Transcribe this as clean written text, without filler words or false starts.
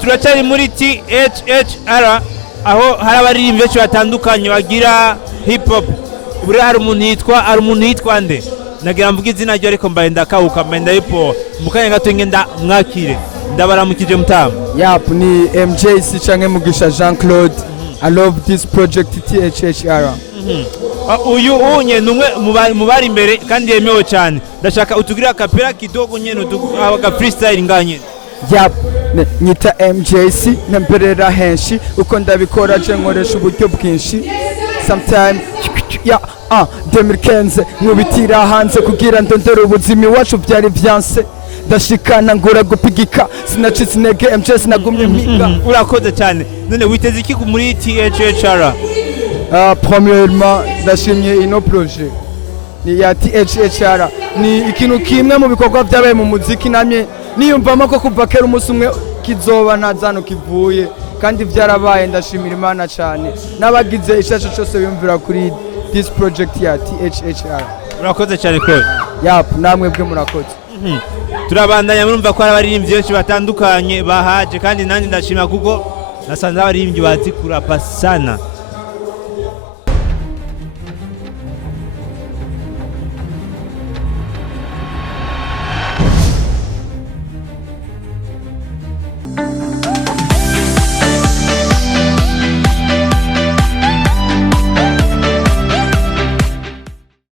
turacari muri THHR aho hari abaririmbyi benshi batandukanye bagira hip hop. Buri hari umuntu yitwa nde? Nagira mvuga izina ryo ariko mbaye ndakawuka mbaye ndayipo mukanya gato ngenda mwakire ndabaramukije mutama. Yap ni MJC canke Mugisha Jean Claude. I love this project THHR. Uyu unye numwe mubari imbere kandi yemewe cyane. Ndashaka utugira akapera kidogo nyene aga freestyle nganye. Yap nyita MJC nemperera henshi uko ndabikora je nkoresha uburyo bwinshi. Sometime ya 2015 nkubitira hanze kugira ndondere ubuzima iwacu byari byanse ndashikana ngura gupigika sinacitse intege MJC nagumye mpiga. Urakoze cyane. None witeze iki muri THHR? Premièrement ndashimye ino projet ni ya THHR ni ikintu kimwe mu bikorwa byabaye mu muziki namye niyumvamo ko kuva kera umunsi umwe kizoba ntazano kivuye kandi byarabaye ndashimira Imana cyane n'abagize ishasho cyose bimvira kuri this project ya THHR. Urakoze cyane Claude. Yap namwe bwe murakoze. Turabandanya murumva ko abaririmbyi benshi batandukanye bahaje kandi nandi ndashima kuko nasanze abaririmbyi bazi kurapa sana.